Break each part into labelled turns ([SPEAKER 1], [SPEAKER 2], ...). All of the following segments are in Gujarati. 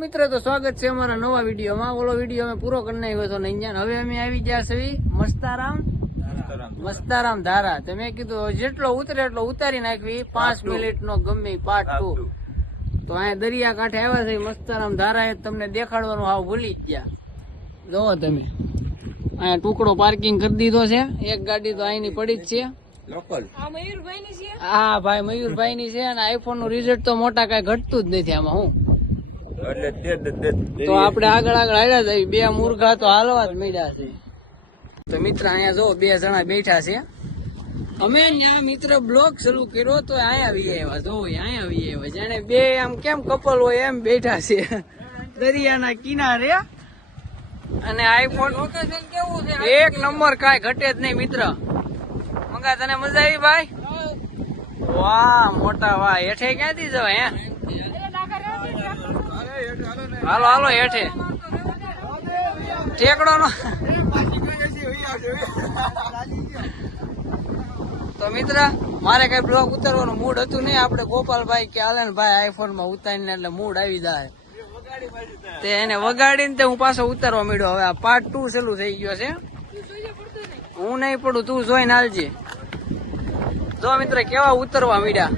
[SPEAKER 1] મિત્રો તો સ્વાગત છે અમારા નવા વિડીયોમાં. ઓલો વીડિયો અમે પૂરો કરી નાખ્યો હતો અહીંયા. હવે અમે આવી ગયા છે મસ્તારામ. મસ્તારામ ધારા. તો મેં કીધું જેટલો ઉતરે એટલો ઉતારી નાખવી. પાંચ મિનિટ નો ગમે પાર્ટ ટુ. તો. અહીંયા દરિયા કાંઠે આવ્યા છે મસ્તારામ ધારા એ તમને દેખાડવાનું હાવ ભૂલી જ ગયા. જોવો તમે. અહીંયા ટુકડો પાર્કિંગ કરી દીધો છે. એક ગાડી તો અહીંની પડી જ છે. હા ભાઈ મયુરભાઈ ની છે અને આઈફોનનું રિઝલ્ટ તો મોટા કઈ ઘટતું જ નથી આમાં હું.
[SPEAKER 2] તે
[SPEAKER 1] આપણે આગળ આગળ આવ્યા છે બે મુર્ગા તો હાલવા જ મળ્યા છે. તો મિત્ર અહીંયા જો બે જણા બેઠા છે. અમે ત્યાં મિત્ર બ્લોગ શરૂ કર્યો તો અહીંયા આવી આવ્યા જો અહીંયા આવી આવ્યા. જાણે બે આમ કેમ કપલ હોય એમ બેઠા છે. દરિયાના કિનારે. અને આઈફોન એક નંબર કાંઈ ઘટે જ નહીં મિત્ર. મંગા તને મજા આવી ભાઈ? વાહ મોટા વાહ. હેઠે ક્યાંથી જવાય હે? હાલો હાલો, હેઠે. ઠેકડો નો તો મિત્ર, મારે કઈ બ્લોગ ઉતારવાનું મૂડ હતું નહીં. આપણે ગોપાલભાઈ કે આલનભાઈ આઈફોનમાં ઉતારીને એટલે મૂડ આવી જાય. તે એને વગાડીને તે હું પાછો ઉતારવા મળ્યો હવે આ પાર્ટ ટુ સેલું થઈ ગયો છે. હું નહીં પડું, તું જોઈને હાલજે. જો મિત્ર, કેવા ઉતરવા મળ્યા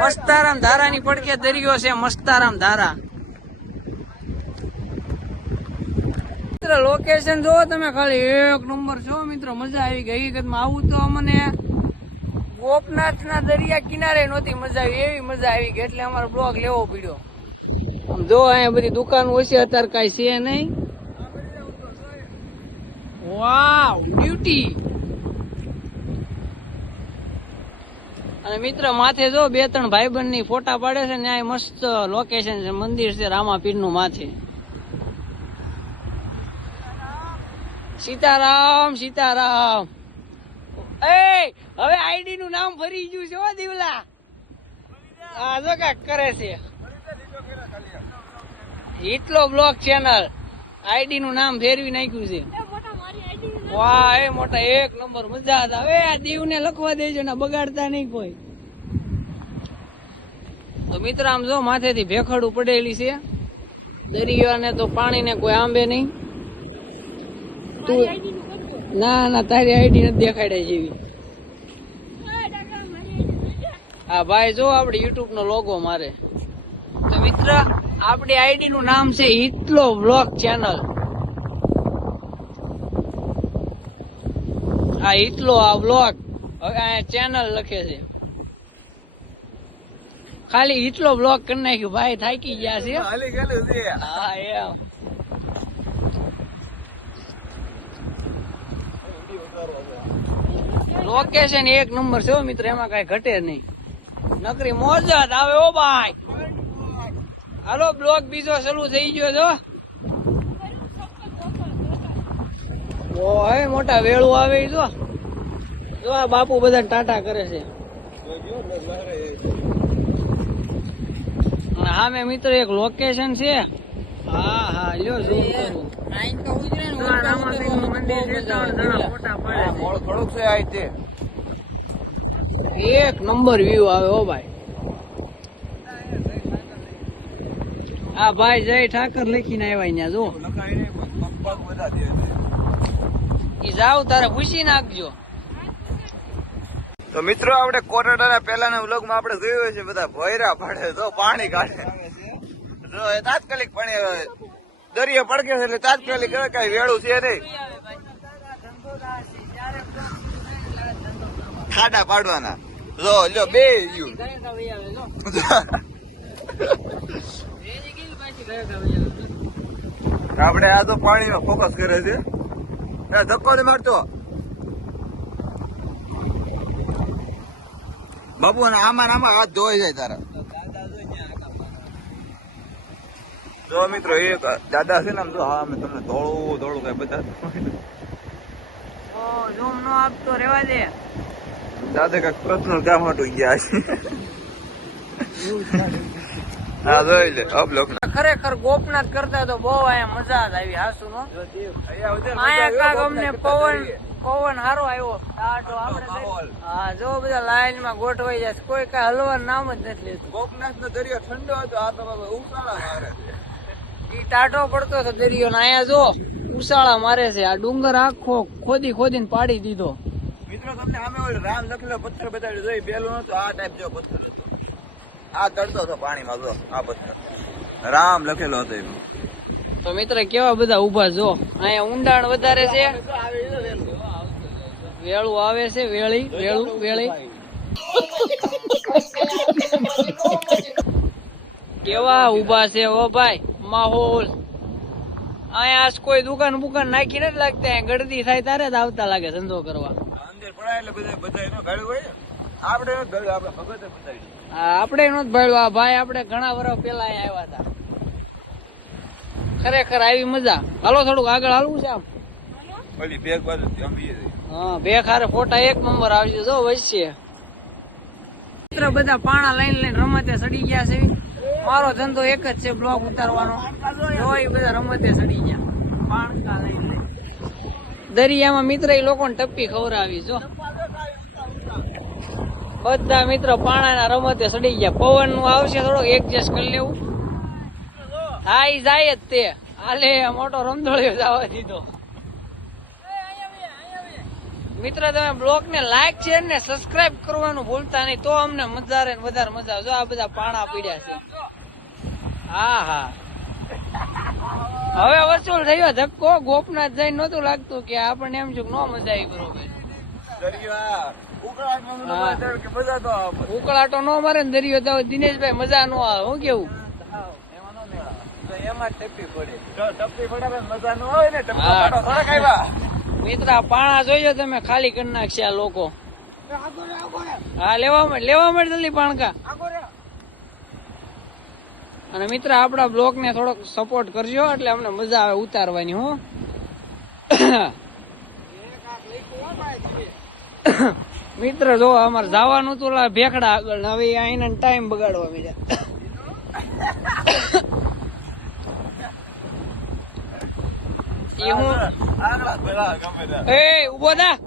[SPEAKER 1] મસ્તારામ ધારાની પડકે દરિયો છે મસ્તારામ ધારા. મિત્ર લોકેશન જો તમે, ખાલી એક નંબર છો મિત્ર, મજા આવી ગઈ. હકીકતમાં આવું તો અમને ગોપનાથ ના દરિયા કિનારે નહોતી મજા આવી, એવી મજા આવી ગઈ. એટલે અમારો બ્લોગ લેવો પડ્યો. જો અહીંયા બધી દુકાન ઓછી અત્યારે કાંઈ છે નહીં. વાવ બ્યુટી અને મિત્ર, માથે જો બે ત્રણ ભાઈબંધની ફોટા પાડે છે ને, આ મસ્ત લોકેશન છે, મંદિર છે રામાપીરનું માથે. સીતારામ સીતારામ. એ, હવે આઈડી નું નામ ફરી ગયું છે દીવલા. હા જો કાક કરે છે. હિટલો બ્લોક ચેનલ. આઈડી નું નામ ફેરવી નાખ્યું છે. વાહ, એ મોટા એક નંબર, મજા હતા હવે આ દીવ ને લખવા દેજો ને બગાડતા નહીં કોઈ. તો મિત્ર, આમ જો માથેથી ભેખડું પડેલી છે. દરિયા ને તો પાણી ને કોઈ આંબે નહીં. ના ના, તારી આઈડી નથી દેખાડે જેવી. હા, ભાઈ, જો આપણે યુટ્યુબ નો લોગો મારે. તો મિત્ર, આપણી આઈડી નું નામ છે હિટલો બ્લોગ ચેનલ આ હિટલો આ બ્લોક હવે ચેનલ લખે છે. ખાલી હિટલો બ્લોક કરી નાખ્યું. ભાઈ થાકી ગયા છે.
[SPEAKER 2] હાલી ગયેલું છે.
[SPEAKER 1] હા એમ. લોકેશન એક નંબર છે મિત્ર એમાં કઈ ઘટે નહીં. નકરી મોજ આવે ઓ ભાઈ. હાલો બ્લોક બીજો શરૂ થઈ ગયો છો ઓય મોટા વેળું આવે જો. જો આ બાપુ બધા ટાટા કરે છે. હા મેં મિત્ર એક લોકેશન છે. હા હા લ્યો ઝૂમ એક નંબર વ્યૂ આવે ઓ ભાઈ. આ ભાઈ જય ઠાકર લખીને આવ્યા અહીંયા જો.
[SPEAKER 2] લખાય
[SPEAKER 1] ઈ જાવ તારે પૂછી નાખજો.
[SPEAKER 2] તો મિત્રો આપણે કોરોનાના પહેલાના વ્લોગમાં આપણે જોયું છે બધા ભોયરા પડે તો પાણી કાઢે. જો એ તાત્કાલિક પાણી. દરિયો પડકે છે એટલે તાત્કાલિક કઈ વેળું છે નહીં. ખાડા પાડવાના. જો લ્યો બે આપણે આ તો પાણીનો ફોકસ કરે છે. એ ધક્કો નહીં મારતો. બાબુ આમાં આમાં હાથ ધોઈ જાય તારા. જો મિત્રો એક દાદા છે ને આમ જો હા મેં તમને ધોળું ધોળું કઈ બધા
[SPEAKER 1] ઝૂમ નો આપતો રેવા દે.
[SPEAKER 2] દાદા કંઈક પર્સનલ કામ હતું ગયા છે. હા જોઈ લે. અબ લોક
[SPEAKER 1] ખરેખર ગોપનાથ કરતા તો બહુ અહીંયા મજા જ આવી હાસુ નો. અહીંયા કાક અમને પવન પવન સારો આવ્યો. આપણે હા જો બધા લાઈનમાં ગોઠવાઈ જાય કોઈ કઈ હલવા નામ જ નથી લેતું.
[SPEAKER 2] ગોપનાથ નો દરિયો ઠંડો હતો આ તો ઉકાળા મારે
[SPEAKER 1] ઈ ટાટો પડતો હતો દરિયો ને અહીંયા જો ઉસાળા મારે છે. આ ડુંગર આખો ખોદી ખોદીને પાડી દીધો.
[SPEAKER 2] મિત્રો તમને સામે રામ લખેલો પથ્થર બતાડ્યો જોઈ પેલું નતો આ ટાઈપ જો પથ્થર હતો. આ તરતો હતો પાણીમાં જો આ પથ્થર રામ લખેલો હતો એનું.
[SPEAKER 1] તો મિત્ર કેવા બધા ઊભા જો અહીંયા ઊંડાણ વધારે છે. વેળું આવે છે વેળી વેળું વેળી. કેવા ઊભા છે ઓ ભાઈ માહોલ. અહીંયા કોઈ દુકાન બુકાન નાખી નથી લાગતા ગળદી થાય ત્યારે જ આવતા લાગે ધંધો કરવા.
[SPEAKER 2] અંદર પડાય એટલે બધા બધા એનો ગાળું હોય આપણે આપણે
[SPEAKER 1] નહોતું ભાડ્યું આ ભાઈ આપણે ઘણા વર્ષ પેલા આવ્યા હતા. ખરેખર આવી મજા. હાલો થોડુંક આગળ હાલવું છે આમ.
[SPEAKER 2] ઓલી બેગ બાજુ.
[SPEAKER 1] હા ફોટા એક નંબર આવજો જો વચ્ચે. મિત્ર બધા પાણા લઈને લઈને રમતે સડી ગયા છે. મારો ધંધો એક જ છે બ્લોગ ઉતારવાનો. જો એ બધા રમતે સડી ગયા. પાણકા લઈને લઈને. દરિયામાં મિત્ર એ લોકોને ટપ્પી ખવડાવી જો બધા મિત્રો પાણાના રમતે સડી ગયા. પવનનું આવશે થોડોક એડજસ્ટ કરી લેવું. થાય જાય જ તે. હાલે, મોટો રમદોળિયો જવા દીધો. મિત્ર, તમે બ્લોગ ને લાઈક શેર ને સબસ્ક્રાઇબ કરવાનું ભૂલતા નહીં. તો અમને મજા રહે વધારે મજા આવે. જો આ બધા પાણા પીડ્યા છે. હા હા. હવે વસૂલ થયો ધક્કો. ગોપનાથ જઈને નહોતું લાગતું કે આપણને એમ છું નો મજા આવી બરોબર. ઉકળાટો નો મારે દરિયો તો દિનેશભાઈ મજા નો આવે, હું કેવું? અને મિત્ર, આપણા બ્લોગ ને થોડોક સપોર્ટ કરજો, એટલે અમને મજા આવે ઉતારવાની, હું. મિત્ર જો અમારે જવાનું હતું ભેખડા આગળ. હવે અહીંયા ટાઈમ બગાડવા બીજા એ
[SPEAKER 2] ઊભો આવી.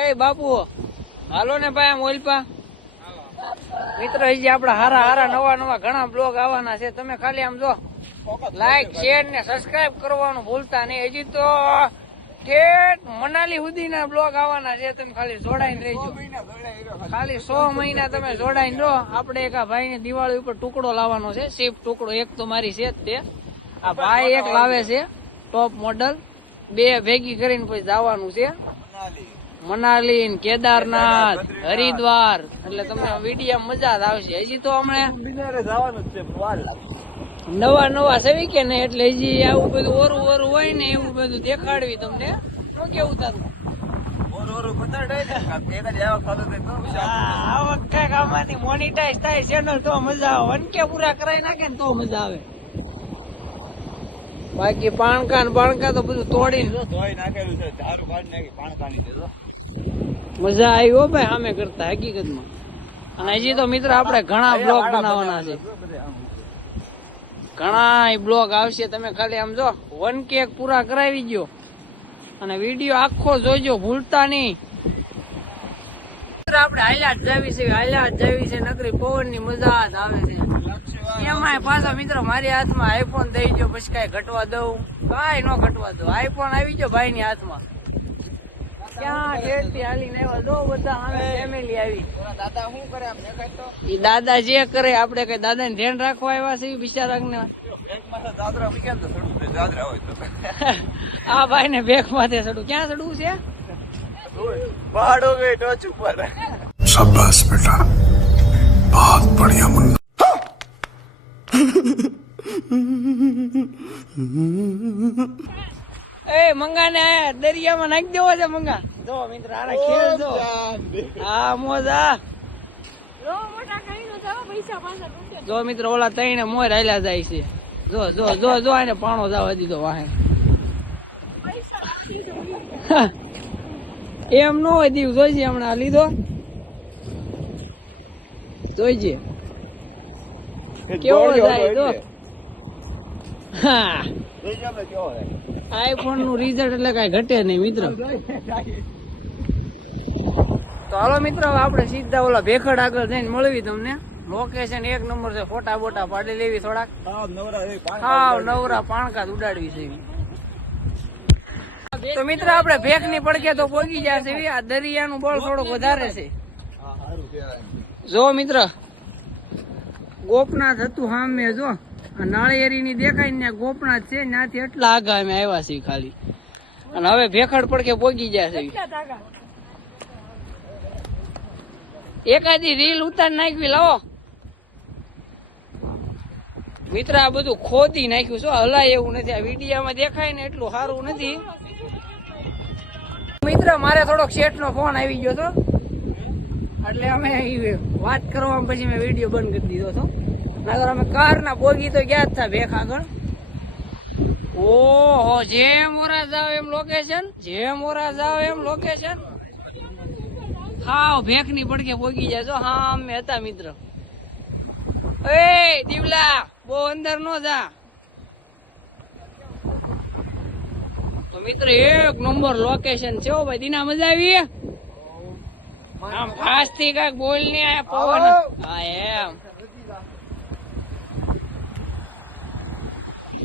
[SPEAKER 1] એ બાપુ હાલો ને ભાઈ આમ ઓલપા. મિત્ર હજી આપડા હારા હારા નવા નવા ઘણા બ્લોગ આવવાના છે તમે ખાલી આમ જો લાઈક શેર ને સબસ્ક્રાઇબ કરવાનું ભૂલતા નહીં. હજી તો ઠેઠ મનાલી સુધીના બ્લોગ આવવાના છે તમે ખાલી જોડાઈને રહેજો. ખાલી સો મહિના તમે જોડાઈને રહો. આપણે એક આ ભાઈને દિવાળી ઉપર ટુકડો લાવવાનો છે. શિફ્ટ ટુકડો એક તો મારી છે જ તે. આ ભાઈ એક લાવે છે ટોપ મોડલ બે ભેગી કરીને પછી જવાનું છે.
[SPEAKER 2] મનાલી.
[SPEAKER 1] કેદારનાથ હરિદ્વાર. એટલે તમને વિડીયા મજા જ આવશે. હજી તો હમણાં
[SPEAKER 2] જવાનું છે વાર લાગશે.
[SPEAKER 1] નવા નવા સેવી કે ને એટલે હજી આવું બધું ઓરું ઓરું હોય ને એવું બધું દેખાડવી તમને. શું કેવું તારું? મોનિટાઈઝ થાય ચેનલ તો મજા આવે. વનકે પૂરા કરાવી નાખે ને તો મજા આવે. બાકી પાણકા ને તો બધું
[SPEAKER 2] તોડી નાખેલું છે. ઝાડુ કાઢી નાખી પાણી
[SPEAKER 1] મજા આવી હો ભાઈ સામે કરતા હકીકતમાં. અને હજી તો મિત્ર આપણે ઘણા બ્લોગ બનાવવાના છે. ઘણા બ્લોગ આવશે, તમે ખાલી આમ જો વન કેક પૂરા કરાવી ગયો અને વીડિયો આખો જોજો, ભૂલતા નહીં. આપણે જ જાવી છે હાઈલાટ જાવી છે, નકરી પવનની મજા જ આવે છે. એમાં પાછો મિત્રો મારી હાથમાં આઈફોન દઈ ગયો, પછી કઈ ઘટવા દઉં. કઈ ન ઘટવા દઉં. આઈફોન આવી ગયો ભાઈ ની હાથમાં. ક્યાં ઠેરથી હાલીને આવ્યો? જો બધા અમે ફેમિલી આવી.
[SPEAKER 2] દાદા
[SPEAKER 1] જે કરે આપણે કઈ દાદા ને ધ્યાન રાખવા આવ્યા છે બિચારા આ ભાઈ ને બેગ માથે સડું ક્યાં સડવું છે?
[SPEAKER 2] પહાડો
[SPEAKER 3] કે
[SPEAKER 1] એ મંગા ને આયા દરિયામાં નાખી દેવો છે મંગા. જો મિત્ર આને ખેલ જો. હા મોજા. જો મિત્ર ઓલા તઈને મોર હાલ્યા જાય છે. જો જો જો જો આને પાણો જવા દીધો વાહે. એમ નો હોય દીવ જોઈજે હમણાં લીધો. જોઈજે કેવો જાય જો. હા.
[SPEAKER 2] કેવો હોય.
[SPEAKER 1] આઈફોનનું રિઝલ્ટ એટલે કઈ ઘટે નહીં મિત્ર. તો હાલો મિત્રો આપણે સીધા ઓલા ભેખડ આગળ જઈને મળવી તમને. લોકેશન એક નંબર છે ફોટા બોટા પાડી લેવી થોડાક. હા નવરા પાણકા ઉડાડવી. છે તો મિત્ર આપણે ભેખની પડકે તો પોગી જશે. આ દરિયાનું બળ થોડુંક વધારે છે. જો મિત્ર ગોપનાથ હતું સામે જો. આ નાળિયેરી ની દેખાય ને ગોપણા છે ત્યાંથી એટલા આગા અમે આવ્યા છીએ ખાલી. અને હવે ભેખડ પડકે પોગી ગયા છે. એકાદી રીલ ઉતાર નાખવી લાવો. મિત્ર આ બધું ખોદી નાખ્યું છે. હલાય એવું નથી. આ વિડીયામાં દેખાય ને એટલું સારું નથી. મિત્ર મારે થોડોક શેઠ નો ફોન આવી ગયો હતો એટલે અમે વાત કરવામાં પછી મેં વીડિયો બંધ કરી દીધો હતો નગર અમે કાર ના બોગી તો ગયા હતા ભેખ આગળ. ઓહો જે મોરા જાવ એમ લોકેશન જે મોરા જાવ એમ લોકેશન હાવ ભેખની પડકે બોગી જાય. હા અમે હતા મિત્ર. એ દીવલા બહુ અંદર નો જા. તો મિત્ર એક નંબર લોકેશન છે ભાઈ. દીના મજા આવી આમ ફાસ્ટથી કાક બોલની આયા પવન. હા એમ.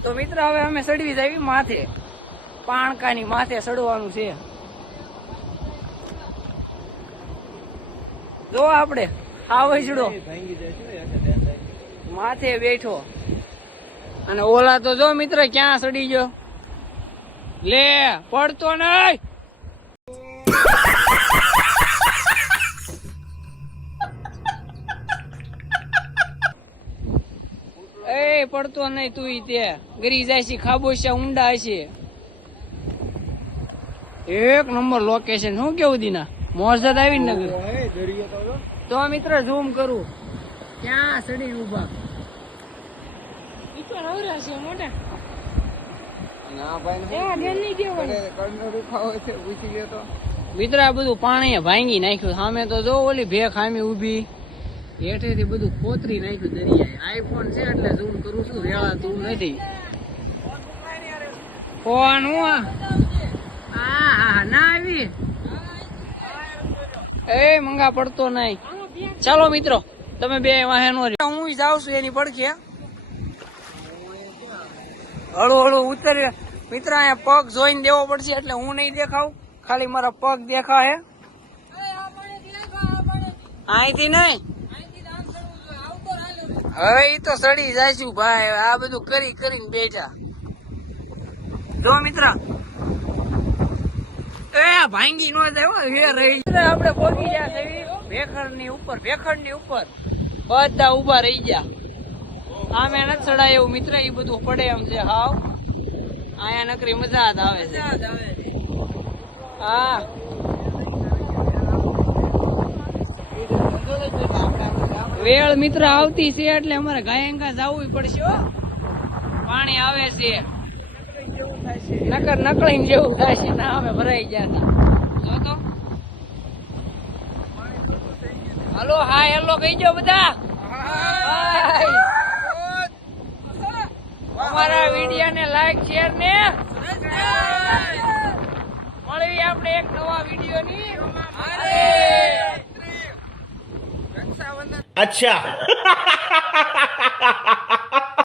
[SPEAKER 1] તો મિત્ર, હવે અમે સડવી જાવી માથે. પાણકાની માથે સડવાનું છે. જો આપણે હાવજડો માથે બેઠો. અને ઓલા તો જો મિત્ર, ક્યાં સડી ગયો? લે, પડતો નહીં! એ પડતો નહીં તું તે. ગરી જાય છે ખાબોશિયા ઊંડા હશે એક નંબર લોકેશન શું કેવું દીના? મોરસદ આવી ને તો મિત્ર ઝૂમ કરું. ક્યાં સડી ઊભા મિત્ર આ બધું પાણી ભાંગી નાખ્યું. સામે તો જો ઓલી ભે ખામી ઊભી. હેઠેથી બધું કોતરી નાખ્યું દરિયાએ. આઈફોન છે એટલે ઝૂમ કરું છું રેવાતું નથી. ફોન હું? આ? હા ના આવી. એ મંગા પડતો નહીં. ચાલો મિત્રો, તમે બે વાહે નો. હું જાઉં છું એની પડખે. હળુ હળુ, ઉતર. મિત્ર, અહીંયા પગ જોઈને દેવો પડશે એટલે હું નહીં દેખાવ. ખાલી મારા પગ દેખાય અહીંથી નહીં? હવે એ તો સડી જાયશું ભાઈ? આ બધું કરી કરીને બેઠા. જો મિત્ર. એ ભાંગી નો જાય રહી જાય. આપણે પહોંચી ગયા છે ભેખડની ઉપર ભેખડની ઉપર. બધા ઊભા રહી ગયા. આમે નથી ચડાય એવું મિત્ર એ બધું પડે એમ છે. હાવ. આયા નકરી મજા જ આવે છે. હા. વેળ મિત્ર આવતી છે એટલે અમારે ગાયંગા જવું પડશે પાણી આવે છે. નકર નકળી જેવું થાય છે, ના, અમે ભરાઈ ગયા છે હાલો હા હેલો, કહી દો બધા. અમારા વીડિયો ને લાઈક શેર ને મળવી આપણે એક નવા વીડિયો ની
[SPEAKER 4] अच्छा